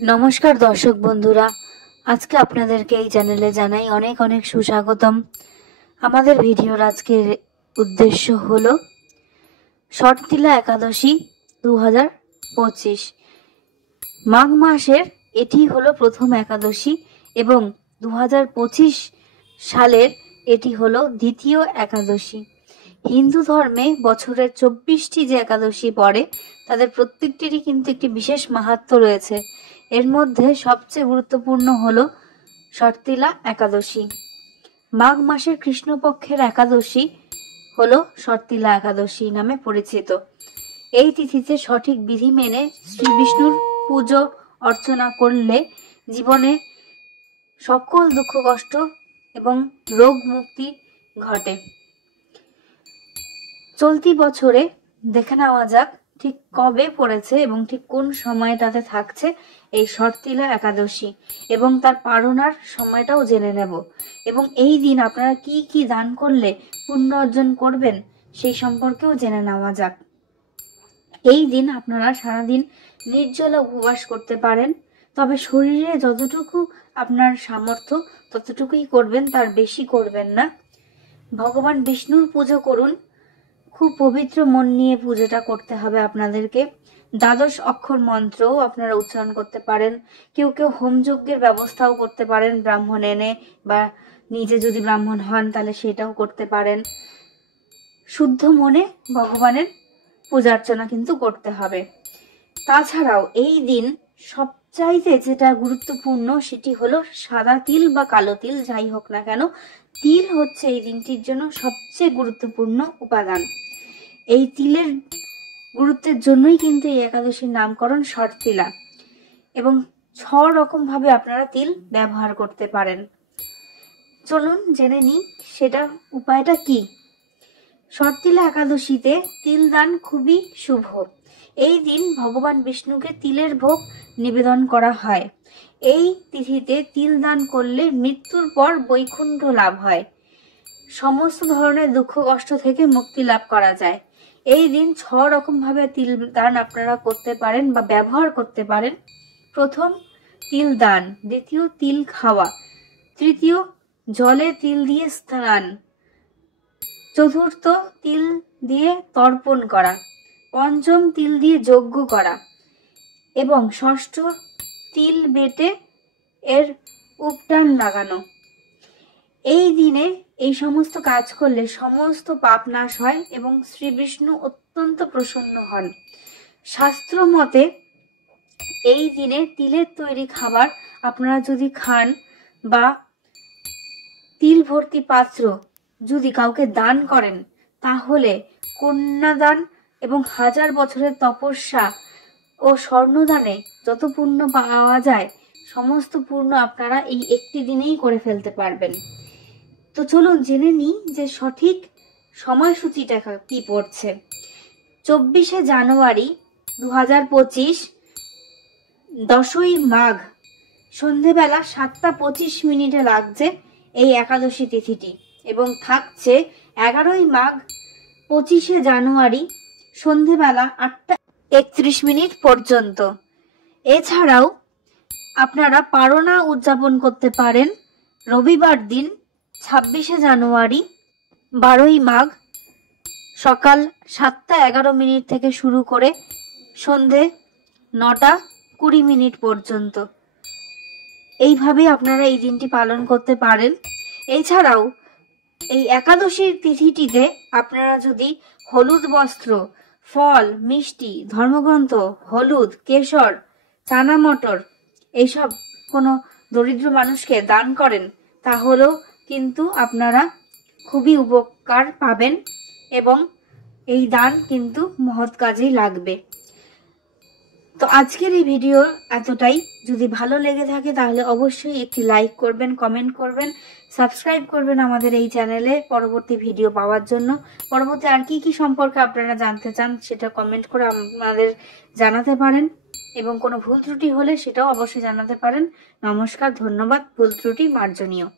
নমস্কার দর্শক বন্ধুরা, আজকে আপনাদেরকে এই চ্যানেলে জানাই অনেক অনেক সুস্বাগতম। আমাদের ভিডিওর আজকের উদ্দেশ্য হলো শর্তিলা একাদশী 2025। মাঘ মাসের এটি হলো প্রথম একাদশী এবং 2025 সালের এটি হলো দ্বিতীয় একাদশী। হিন্দু ধর্মে বছরের 24টি যে একাদশী পড়ে তাদের প্রত্যেকটিরই কিন্তু একটি বিশেষ মাহাত্ম্য রয়েছে। এর মধ্যে সবচেয়ে গুরুত্বপূর্ণ হলো শর্তিলা একাদশী। মাঘ মাসের কৃষ্ণপক্ষের একাদশী হলো শর্তিলা একাদশী নামে পরিচিত। এই তিথিতে সঠিক বিধি মেনে শ্রী বিষ্ণুর পুজো অর্চনা করলে জীবনে সকল দুঃখ কষ্ট এবং রোগ মুক্তি ঘটে। চলতি বছরে দেখে নেওয়া যাক ঠিক কবে পড়েছে এবং ঠিক কোন সময়টাতে থাকছে এই শর্তিলা একাদশী এবং তার পালনার সময়টাও জেনে নেব এবং এই দিন আপনারা কি কি দান করলে পুণ্য অর্জন করবেন সেই সম্পর্কেও জেনে নেওয়া যাক। এই দিন আপনারা সারাদিন নির্জলা উপবাস করতে পারেন, তবে শরীরে যতটুকু আপনার সামর্থ্য ততটুকুই করবেন, তার বেশি করবেন না। ভগবান বিষ্ণুর পুজো করুন, খুব পবিত্র মন নিয়ে পুজোটা করতে হবে আপনাদেরকে। দ্বাদশ অক্ষর মন্ত্রও আপনারা উচ্চারণ করতে পারেন। কেউ কেউ হোমযজ্ঞের ব্যবস্থাও করতে পারেন, ব্রাহ্মণ এনে বা নিজে যদি ব্রাহ্মণ হন তাহলে সেটাও করতে পারেন। শুদ্ধ মনে ভগবানের পূজা অর্চনা কিন্তু করতে হবে। তাছাড়াও এই দিন সবচাইতে যেটা গুরুত্বপূর্ণ সেটি হলো সাদা তিল বা কালো তিল, যাই হোক না কেন, তিল হচ্ছে এই দিনটির জন্য সবচেয়ে গুরুত্বপূর্ণ উপাদান। এই তিলের গুরুত্বের জন্যই কিন্তু এই একাদশীর নামকরণ শর্তিলা এবং 6 রকম ভাবে আপনারা তিল ব্যবহার করতে পারেন। চলুন জেনে নিই সেটা উপায়টা কি। শর্তিলা একাদশীতে তিল দান খুবই শুভ। এই দিন ভগবান বিষ্ণুকে তিলের ভোগ নিবেদন করা হয়। এই তিথিতে তিল দান করলে মৃত্যুর পর বৈকুণ্ঠ লাভ হয়। সমস্ত ধরনের দুঃখ কষ্ট থেকে মুক্তি লাভ করা যায়। এই দিন 6 রকম ভাবে তিল দান আপনারা করতে পারেন বা ব্যবহার করতে পারেন। প্রথম, তিল দান। দ্বিতীয়, তিল খাওয়া। তৃতীয়, জলে তিল দিয়ে স্নান। চতুর্থ, তিল দিয়ে তর্পণ করা। পঞ্চম, তিল দিয়ে যজ্ঞ করা এবং ষষ্ঠ, তিল বেটে এর উপটান লাগানো। এই দিনে এই সমস্ত কাজ করলে সমস্ত পাপ নাশ হয় এবং শ্রী বিষ্ণু অত্যন্ত প্রসন্ন হন। শাস্ত্র মতে এই দিনে তিলের তৈরি খাবার আপনারা যদি খান বা তিল ভর্তি পাত্র যদি কাউকে দান করেন তাহলে কন্যাদান এবং 1000 বছরের তপস্যা ও স্বর্ণদানে যত পুণ্য পাওয়া যায় সমস্ত পুণ্য আপনারা এই একটি দিনেই করে ফেলতে পারবেন। তো চলুন জেনে নিই যে সঠিক সময়সূচিটা কি পড়ছে। 24শে জানুয়ারি 2025 10ই মাঘ সন্ধেবেলা 7:25 লাগছে এই একাদশী তিথিটি এবং থাকছে 11ই মাঘ 25শে জানুয়ারি সন্ধেবেলা 8:31 পর্যন্ত। এছাড়াও আপনারা পারনা উদযাপন করতে পারেন রবিবার দিন 26শে জানুয়ারি 12ই মাঘ সকাল 7:11 থেকে শুরু করে সন্ধে 9:20 পর্যন্ত। এইভাবে আপনারা এই দিনটি পালন করতে পারেন। এছাড়াও এই একাদশীর তিথিটিতে আপনারা যদি হলুদ বস্ত্র, ফল, মিষ্টি, ধর্মগ্রন্থ, হলুদ, কেশর, চানা মটর এইসব কোনো দরিদ্র মানুষকে দান করেন তাহলেও কিন্তু আপনারা খুবই উপকার পাবেন এবং এই দান কিন্তু মহৎ কাজেই লাগবে। তো আজকের এই ভিডিও এতটাই। যদি ভালো লেগে থাকে তাহলে অবশ্যই একটি লাইক করবেন, কমেন্ট করবেন, সাবস্ক্রাইব করবেন আমাদের এই চ্যানেলে পরবর্তী ভিডিও পাওয়ার জন্য। পরবর্তী আর কি কি সম্পর্কে আপনারা জানতে চান সেটা কমেন্ট করে আমাদের জানাতে পারেন এবং কোনো ভুল ত্রুটি হলে সেটাও অবশ্যই জানাতে পারেন। নমস্কার, ধন্যবাদ। ভুল ত্রুটি মার্জনীয়।